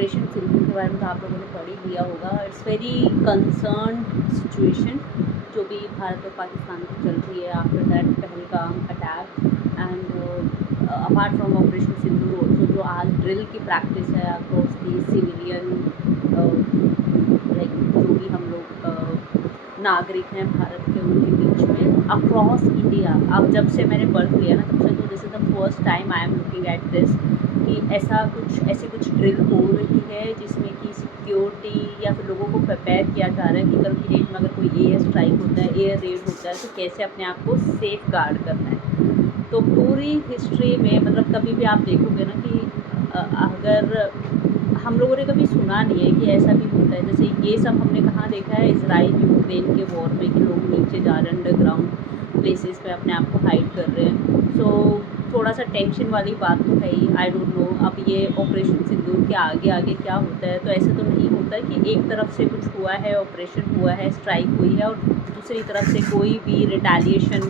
Operation सिंदूर के बारे में तो आप लोगों ने पढ़ ही लिया होगा। इट्स वेरी कंसर्न सिचुएशन जो भी भारत और पाकिस्तान की चल रही है after that Pahalgam attack. And apart from operation Sindoor also जो आज ड्रिल की प्रैक्टिस है अक्रॉस दी सिविलियन लाइक जो भी हम लोग नागरिक हैं भारत के उनके बीच में अक्रॉस इंडिया। अब जब से मैंने पढ़ लिया ना तब से तो this is the first time I am looking at this कि ऐसे कुछ ड्रिल हो रही है जिसमें कि सिक्योरिटी या फिर लोगों को प्रिपेयर किया जा रहा है कि कल की डेट में अगर कोई एयर स्ट्राइक होता है, एयर रेड होता है, तो कैसे अपने आप को सेफ गार्ड करना है। तो पूरी हिस्ट्री में मतलब कभी भी आप देखोगे ना कि अगर हम लोगों ने कभी सुना नहीं है कि ऐसा भी होता है। जैसे ये सब हमने कहाँ देखा है, इजराइल यूक्रेन के वॉर में कि लोग नीचे जा रहे हैं अंडरग्राउंड प्लेसेस पे अपने आप को हाइड कर रहे हैं। सो थोड़ा सा टेंशन वाली बात तो है ही। आई डोंट नो अब ये ऑपरेशन सिंदूर के आगे आगे क्या होता है। तो ऐसे तो नहीं होता है कि एक तरफ से कुछ हुआ है, ऑपरेशन हुआ है, स्ट्राइक हुई है और दूसरी तरफ से कोई भी रिटेलिएशन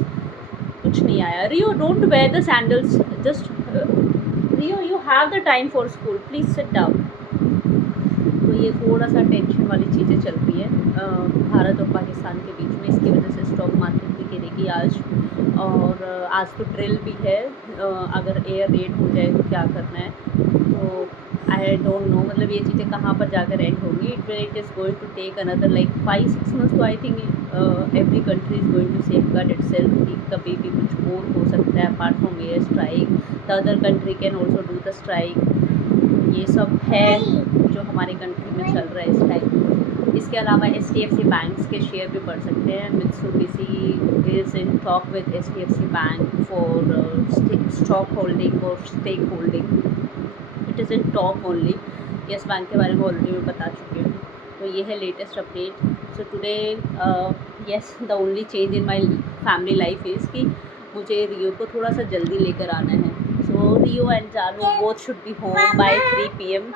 कुछ नहीं आया। Rio don't wear the sandals, just Rio you have the time for school, please sit down. तो ये थोड़ा सा टेंशन वाली चीज़ें चल रही है भारत और पाकिस्तान के बीच में। इसकी वजह से स्टॉक मार्केट भी गिरेगी आज। और आज तो ड्रिल भी है, अगर एयर रेड हो जाए तो क्या करना है। तो आई डोंट नो मतलब ये चीज़ें कहाँ पर जाकर एंड होंगी। It is going to take another like 5-6 months. तो I think every country is going to safeguard itself कि कभी भी कुछ और हो सकता है apart from air strike. The other country can also do the strike. ये सब है जो हमारी कंट्री में चल रहा है इस टाइम। इसके अलावा HDFC बैंक्स के शेयर भी बढ़ सकते हैं। Mitsubishi is in talk with HDFC bank for stock holding और stake holding. It is in talk only. Yes Bank के बारे में ऑलरेडी मैं बता चुकी हूँ। तो ये है latest update. So today yes the only change in my family life is कि मुझे रियो को थोड़ा सा जल्दी लेकर आना है। So Rio and Jaanu both should be home by 3 PM।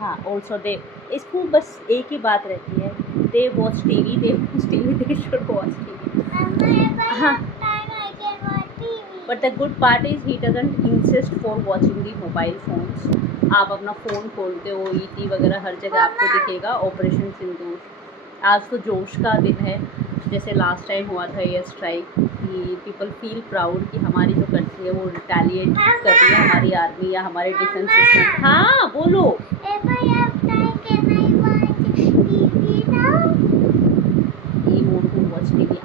हाँ ऑल्सो दे, इसको बस एक ही बात रहती है, they watch TV, they should watch TV. हाँ but the good part is he doesn't insist for watching the mobile phones. आप अपना फ़ोन खोलते हो, ET वगैरह हर जगह आपको दिखेगा ऑपरेशन सिंदूर। आज तो जोश का दिन है, जैसे लास्ट टाइम हुआ था एयर स्ट्राइक कि पीपल फील प्राउड कि हमारी जो कंट्री है वो रिटेलिएट कर रही है, हमारी आर्मी या हमारे डिफेंस सिस्टम। हाँ बोलो।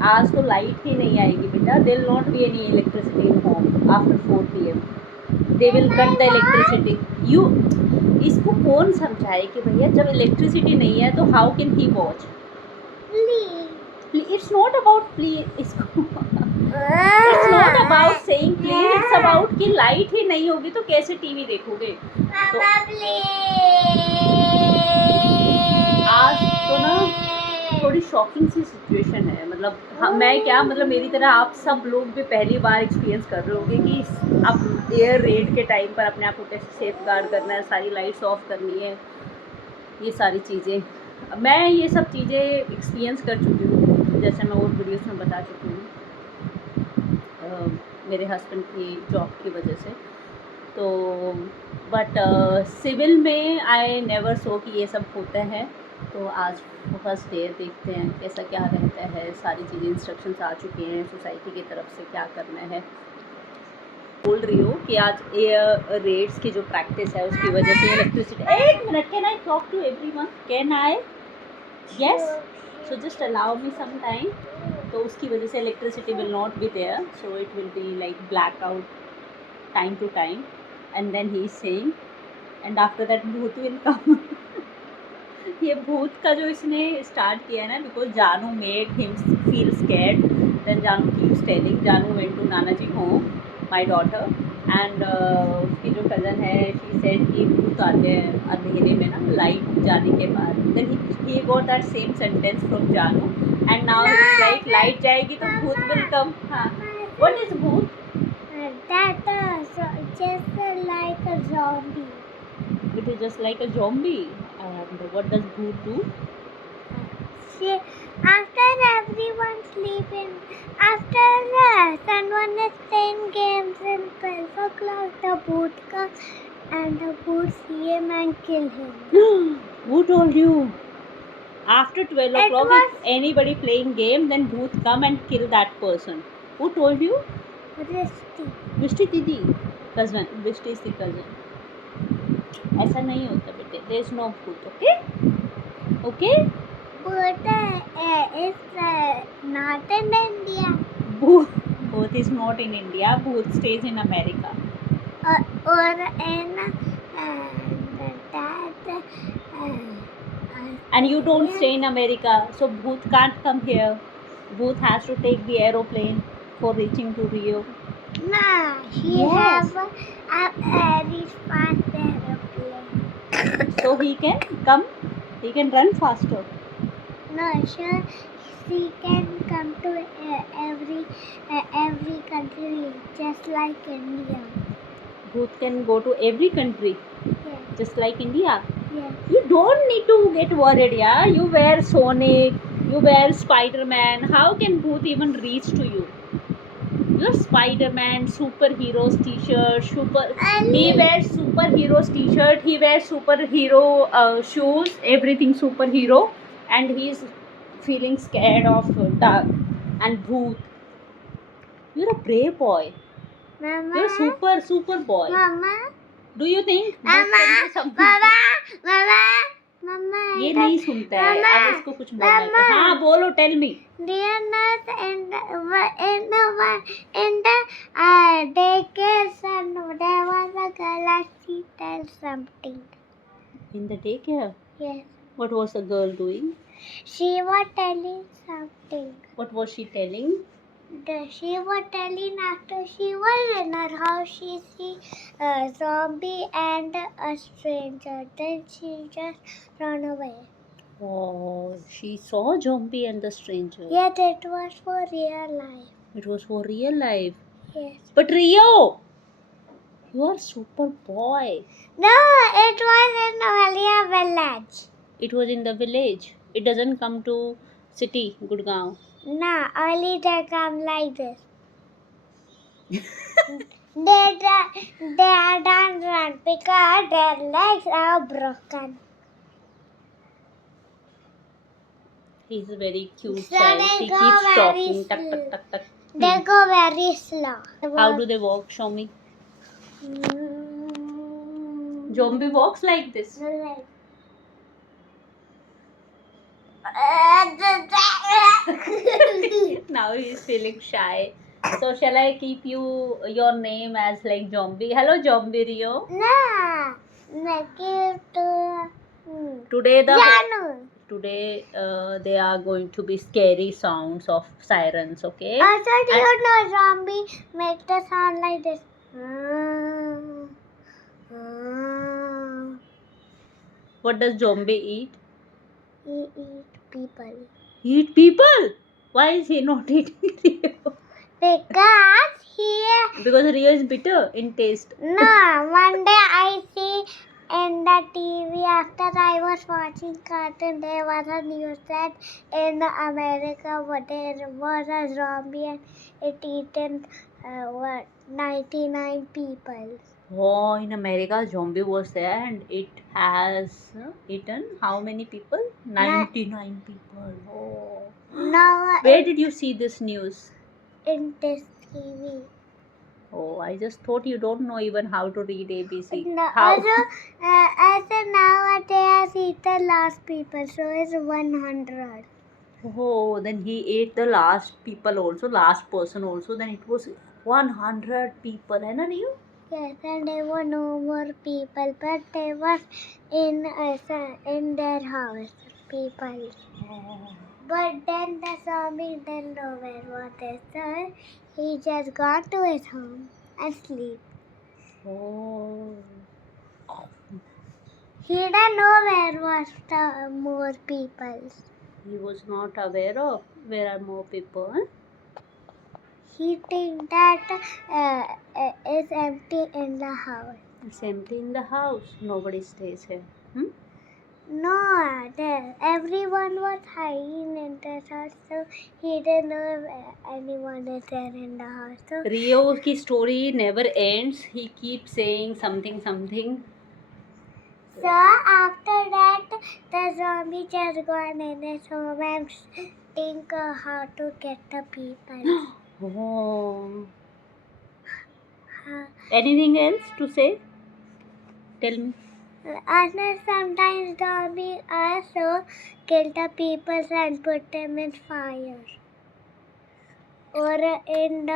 आज तो लाइट ही नहीं आएगी बेटा, there will not be any electricity in home after 4 PM। They will cut the electricity. You इसको कौन समझाए कि भैया जब इलेक्ट्रिसिटी नहीं है तो how can he watch. It's not about please, इसको it's not about saying please, it's about कि लाइट ही नहीं होगी तो कैसे टीवी देखोगे। तो आज तो ना थोड़ी शॉकिंग सी सिचुएशन है। मतलब मैं क्या मतलब मेरी तरह आप सब लोग भी पहली बार एक्सपीरियंस कर रहे होंगे कि अब एयर रेड के टाइम पर अपने आप को कैसे सेफ गार्ड करना है, सारी लाइट्स ऑफ करनी है, ये सारी चीज़ें। मैं ये सब चीज़ें एक्सपीरियंस कर चुकी हूँ, जैसे मैं और वीडियोस में बता चुकी हूँ मेरे हस्बैंड की जॉब की वजह से। तो बट सिविल में आई नेवर सो कि ये सब होता है। तो आज फर्स्ट डे देखते हैं कैसा क्या रहता है। सारी चीज़ें इंस्ट्रक्शंस आ चुके हैं सोसाइटी की तरफ से क्या करना है। बोल रही हूँ कि आज एयर रेड्स की जो प्रैक्टिस है उसकी वजह से इलेक्ट्रिसिटी। एक minute, can I talk to everyone, can I? Yes, so just allow me some time. तो उसकी वजह से electricity will not be there, so it will be like blackout time to time. And then he is saying and after that भूत will come. ये भूत का जो इसने स्टार्ट किया है ना, because Jaanu made him feel scared. Then Jaanu keeps telling, Jaanu went to नाना जी होम माई डॉटर एंड उसकी जो कज़न है शी सेड कि भूत आते हैं अंधेरे में ना लाइट जाने के बाद। Then he got that same sentence from Jaanu and now it's like light जाएगी तो भूत विल कम। हाँ, व्हाट इज भूत? Just like a zombie. It is just like a zombie. And what does Bhoot do? After everyone sleeping, after someone is playing games in 12 o'clock, the Bhoot comes and the Bhoot see him and kill him. Who told you? After 12 It o'clock, was- if anybody playing game, then Bhoot come and kill that person. Who told you? Risty. Vishti didi, cousin. Vishti is the cousin. ऐसा नहीं होता बेटे. There is no Bhoot. Okay? Okay? Bhoot is not in India. Bhoot is not in India. Bhoot stays in America. Or in And you don't stay in America, so Bhoot can't come here. Bhoot has to take the aeroplane for reaching to Rio. Nah, he Yes. have a very fast aeroplane. So he can come, he can run faster. No, sure, he can come to every country just like India. Bhoot can go to every country, Yes, just like India. yes. You don't need to get worried, yeah? You wear Sonic, you wear Spider-Man. How can Bhoot even reach to you? You're Spider-Man, superheroes t-shirt, he wears superheroes t-shirt, he wears superhero shoes, everything superhero, and he's feeling scared of dark and Bhoot. You're a brave boy. Mama, You're super boy. Mama, Do you think Bhoot Mama, can do something? Mama, Mama. ये नहीं सुनता है. Mama, अब इसको कुछ बोलना है. Mama. हाँ बोलो, tell me. Dear nurse, in the daycare son, there was a girl and she tell something. In the daycare, Yes, what was the girl doing? she was telling something. What was she telling? She was telling after she was in her house, she see a zombie and a stranger. Then she just run away. Oh, she saw zombie and the stranger. Yes, it was for real life. It was for real life. Yes. But Rio, you are super boy. No, it was in Valia village. It was in the village. It doesn't come to city, Gurgaon. Nah, only they come like this. they don't run because their legs are broken. He's a very cute So child. they He go keeps very talking. Tuck, slow. tuck, tuck, tuck. They go very slow. How do they walk? Show me. Zombie walks like this. Now he is feeling shy. So shall I keep your name as like zombie? Hello, zombie Rio. Nah, make it Today Janu. Today they are going to be scary sounds of sirens. Okay. Also, do you know zombie make the sound like this? What does zombie eat? He eat people. Eat people. Why is he not eating Rio? Because he Because Rio is bitter in taste. no. One day I see in the TV after I was watching cartoon, there was a news that in America there was a zombie and it eaten 99 people. Oh, in America, zombie was there and it has eaten how many people? 99 people. Oh. Now Where did you see this news? in this TV. Oh, I just thought you don't know even how to read ABC. No, How? also nowadays eaten last people, so it's 100. Oh, then he ate the last people also, last person also. Then it was 100 people. है ना Rio? Yes, and there were no more people, but they were in their house, people. But then the zombie didn't know where was this, so he just got to his home and sleep. Oh. He didn't know where was the more people. He was not aware of where are more people. Huh? He think that it's empty in the house. It's empty in the house. Nobody stays here. Hmm? No, everyone was hiding in the house, so he didn't know if anyone is there in the house. So, रियो की story never ends, he keep saying something something. after that, the zombie just gone in his home and think how to get the people. Oh. Uh, Anything else to say? Tell me. and then sometimes zombies also kill the people and put them in fire. Or in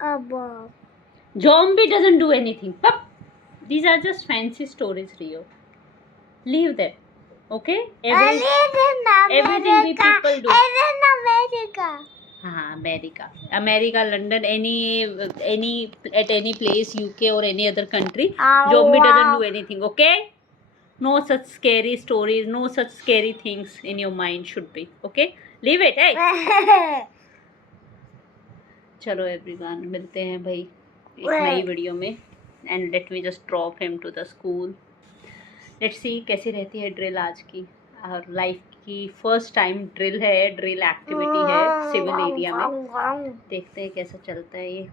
a bomb. Zombie doesn't do anything. Pup. These are just fancy stories, Rio. Leave them. Okay? Everything we people do. It's in America. हाँ, America, London, any at any place, UK or any other country, zombie doesn't do anything. Okay? No such scary stories, no such scary things in your mind should be. Okay? Leave it. Hey. चलो everyone, मिलते हैं भाई एक नई video में. And let me just drop him to the school. Let's see कैसी रहती है ड्रिल आज की. और लाइफ की फर्स्ट टाइम ड्रिल है, ड्रिल एक्टिविटी है सिविल एरिया में. देखते हैं कैसा चलता है ये.